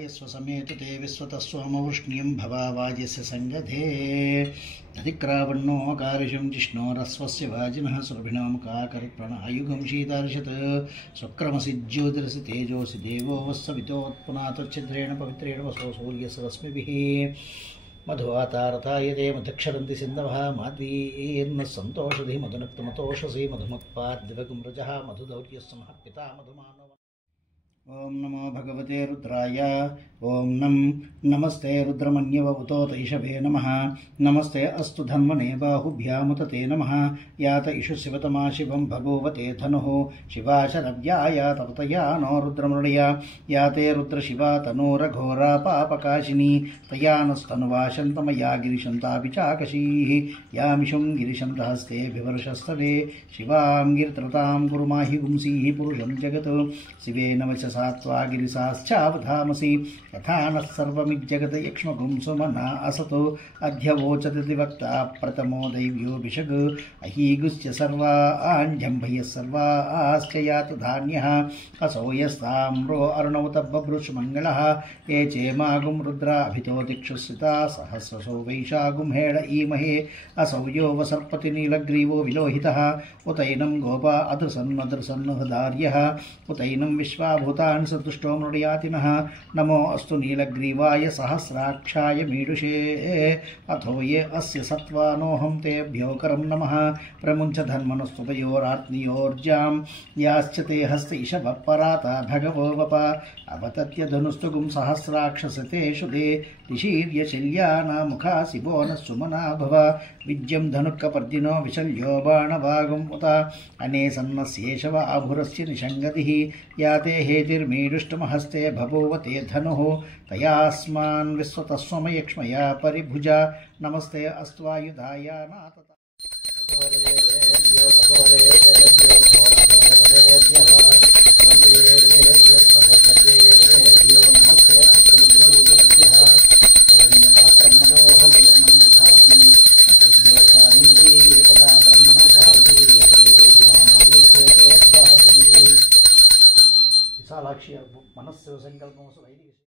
यस्व समेत ते विश्वतस्वमवृष्ण्यं भवावाजस्य संगधे अधिक्रावण्णो कारिशं जिष्णोरस्वस्य वाजिनः सुरभिणामुखाकरिप्रणयुगं शीतार्षत् स्वक्रमसि ज्योतिरसि तेजोसि देवो वस्सवितोत्पुनातच्छिद्रेण पवित्रेण वसो सूर्यसरश्मिभिः मधुवातारतायते मधुक्षरन्ति सिन्धवः माध्वीर्नः सन्तोषधि मधुनक्तमतोषसि मधुमत्पाद्दिवगं रजः मधुदौर्यस्समः पिता मधुमानव। ओम नमो भगवते रुद्राय। ओम नमस्ते रुद्रमन्यवभूतोत इषभे नमः। नमस्ते अस्तु धन्वने बाहुभ्यामुत ते नमः। यात इषु शिवतमा शिवं भगवते धनुः शिवा शरव्याय तपतया नो रुद्रमृडया। याते रुद्रशिवा तनूरघोरा पापकाशिनी तया नस्तनुवाशन्तमया गिरिशन्तापि चाकशीः। यामिषुं गिरिशन्तहस्ते विवर्षस्तवे शिवां गिरित्रतां गुरुमाहि गुंसीः पुरुषं जगत्। शिवेन वचसा त्वा गिरिसाश्चावधामसि यथा नः सर्वमिज्जगत् यक्ष्मगुं सुमना असतो अध्यवोचति वक्ता प्रथमो दैव्यो भिषग्। अहीगुश्च सर्वाञ्जम्भयः सर्वाश्च यात धान्यः असौ यस्ताम्रो अर्णवतबभृषमङ्गलः। ये चेमागुं रुद्राभितो दिक्षुश्रिता सहस्रशो वैशागुं हेड ईमहे। असौ यो वसर्पति नीलग्रीवो विलोहितः उतैनं गोपा अदृसन्नदृसन्नुहदार्यः उतैनं विश्वाभूतान् सतुष्टो मृडयातिनः। नमो अस्तु नीलग्रीवाय सहस्राक्षाय मीडुषे। अथो ये अस्य सत्त्वानोऽहं तेभ्यो करं नमः। प्रमुञ्च धन्मनस्तुभयोरात्नीयोर्जां याश्च ते हस्त इषभः पराता भगवो वप। अवतत्य धनुस्तुगुं सहस्राक्षसतेषु ते ऋषीर्यशल्यानामुखा शिवो नः सुमना भव। विद्यं धनुक्कपर्दिनो विशल्यो बाणवागुम् उत अनेसन्नस्येषव आभुरस्य निषङ्गतिः। याते हेतिर्मीडुष्टमहस्ते बभूव ते धनुः तयास्मान् विश्वतस्वमयक्ष्मया परिभुजा। नमस्ते अस्त्वायुधाय नाथ। विशालाक्षी मनस्సు संकल्पमसु